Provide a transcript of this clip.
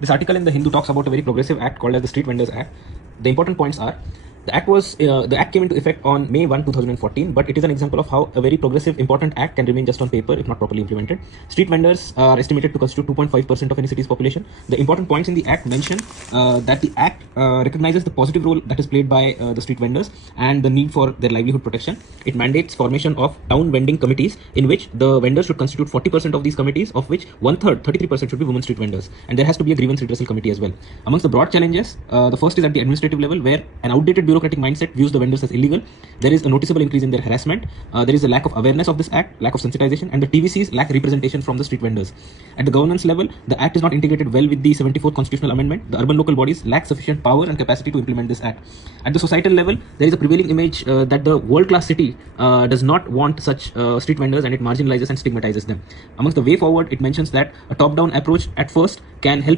This article in the Hindu talks about a very progressive act called as the Street Vendors Act. The important points are the act came into effect on May 1, 2014, but it is an example of how a very progressive, important act can remain just on paper if not properly implemented. Street vendors are estimated to constitute 2.5% of any city's population. The important points in the act mention that the act recognizes the positive role that is played by the street vendors and the need for their livelihood protection. It mandates formation of town vending committees in which the vendors should constitute 40% of these committees, of which one-third, 33%, should be women street vendors. And there has to be a grievance redressal committee as well. Amongst the broad challenges, the first is at the administrative level, where an outdated bureaucratic mindset views the vendors as illegal. There is a noticeable increase in their harassment. There is a lack of awareness of this act, lack of sensitization, and the TVCs lack representation from the street vendors. At the governance level, the act is not integrated well with the 74th constitutional amendment. The urban local bodies lack sufficient power and capacity to implement this act. At the societal level, there is a prevailing image that the world-class city does not want such street vendors, and it marginalizes and stigmatizes them. Amongst the way forward, it mentions that a top-down approach at first can help